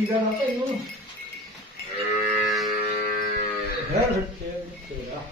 ਨੀਂਦਾ ਨਾ ਤੈਨੂੰ ਹੈ ਰੱਖੇ ਤੇਰਾ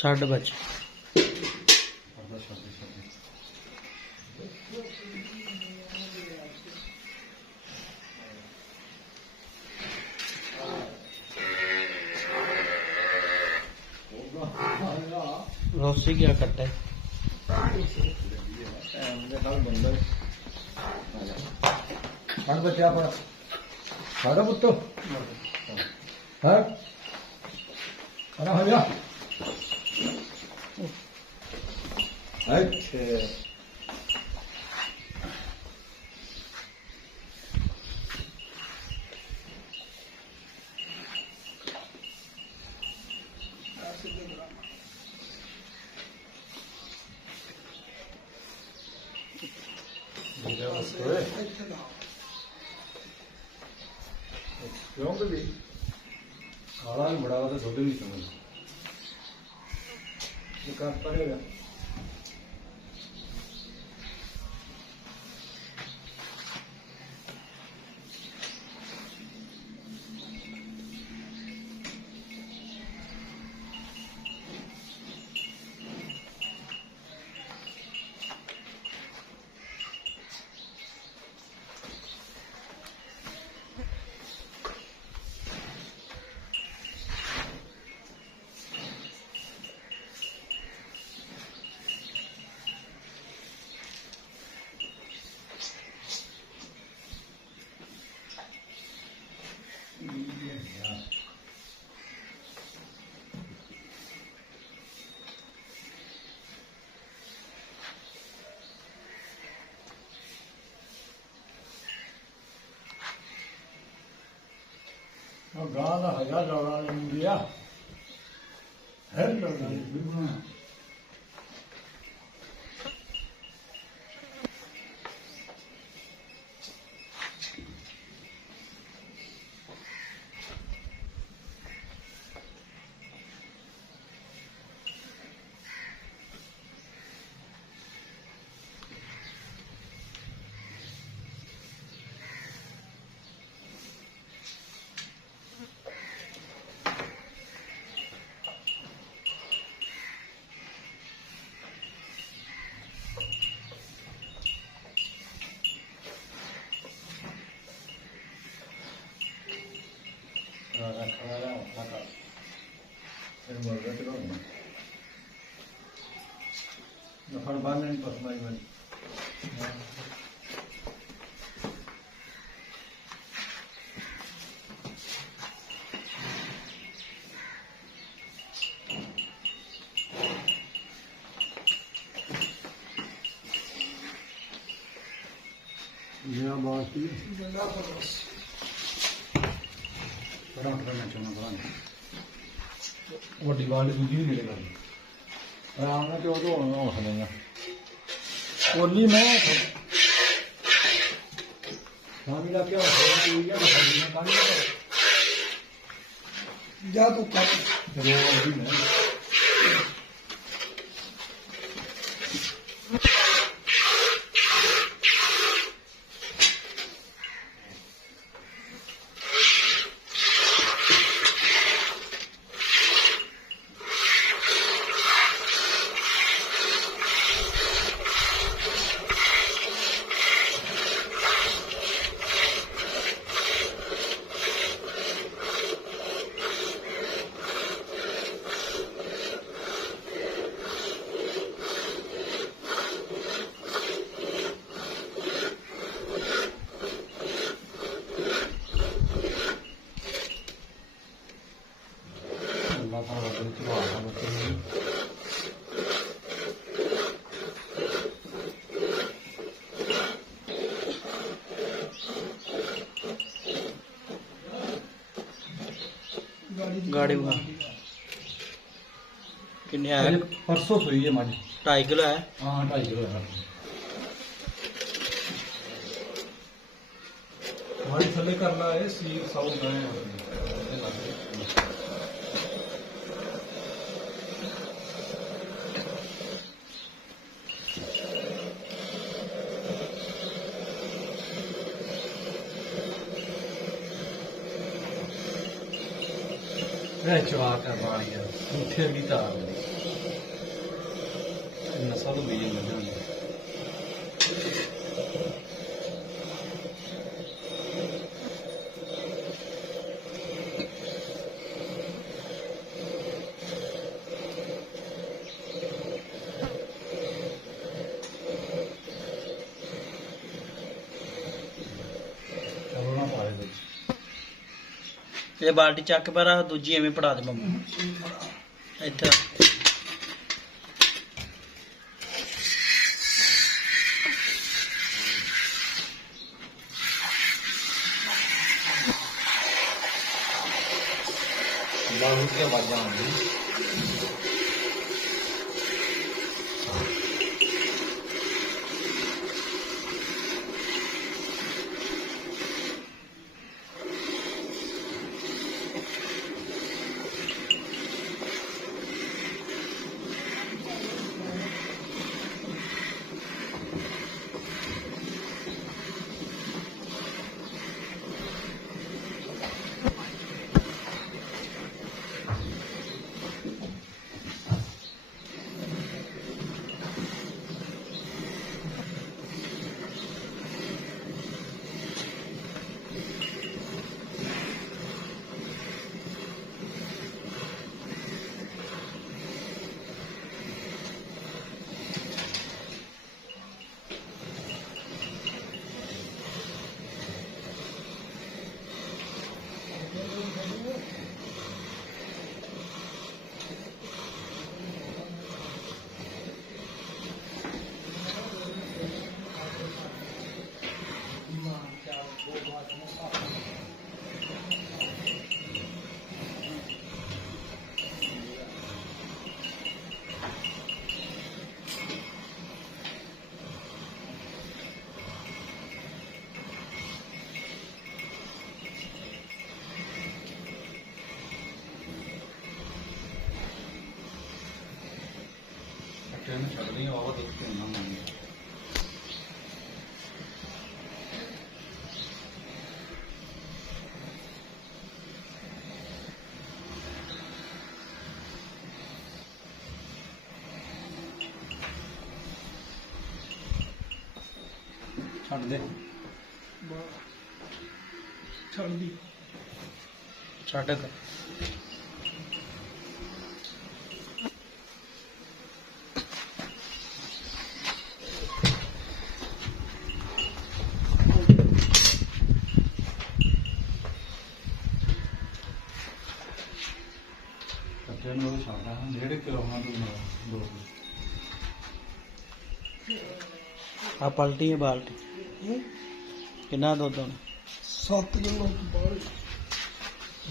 ਛੱਡ ਬੱਚ ਰੋਸੀ ਕੀ ਕਰਤਾ ਹੈ ਪੜ ਬੱਚਾ ਪੜ ਸਾਡਾ ਪੁੱਤ ਹਾਂ ਅਰੇ ਹੋ ਜਾ ਅੱਛਾ ਕਿਉਂ ਵੀ ਕਾਲਾ ਵੀ ਬੜਾ ਵਾ ਤੇ ਦੁੱਧ ਵੀ ਚੰਗਾ ਇਹ ਕਰ ਪੜੇਗਾ ਗਾਂ ਦਾ ਹਜ਼ਾਰ ਡਾਲਰ ਲੈਂਦੀ ਆ ਹੈ dollar Nafar banen pas main. Ya baas ki. Bana करना चाहना बना. ਵੱਡੀ ਵਾਲੀ ਦੂਜੀ ਵੀ ਨੇੜੇ ਕਰਨੀ ਆਰਾਮ ਨਾਲ ਤੇ ਉਹ ਤੋਂ ਹੋ ਸਕਦਾ ਕੋਲੀ ਮੈਂ ਸਾਮੀ ਦਾ ਕਿਹਾ ਹੋਇਆ ਕਿ ਇਹ ਕੰਮ ਜਾ ਤੂੰ ਕਰ ਰੋਜ਼ ਦੀ ਮੈਂ गाड़ी बना किन्ने है परसों सोई है मारी 2.5 किलो है हाँ 2.5 किलो है मारी थले करना है सील साउंड है जवाब है बाल यार मुठे भी तार नस्ल तो नहीं है ये बाल्टी चक पर रख दूजी एवं पड़ा दे मम्मा इधर बाहू के आवाज़ आती ट्रेन चल रही है और देखते हैं ना छड़ दे छड़ दी छड़ दे ट्रेन वो छाड़ा 1.5 किलो होना तो 2 आ पलटी है बाल्टी कितना दूध होना 7 किलो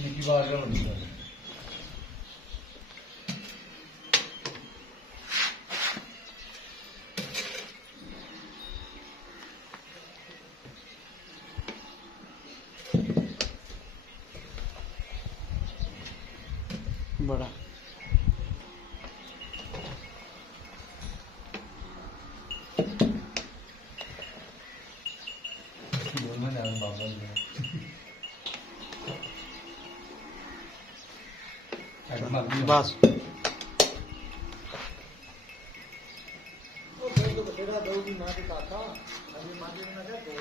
निकी बार होनी है बड़ा बस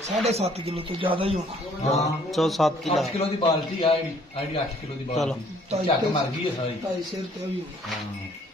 7.5 किलो तो ज्यादा ही होना हाँ 7 किलो 8 किलो की बाल्टी आईडी 8 किलो की चलो। बाल्टी चक मर गई है सारी 2.5 सिर ते भी होना हाँ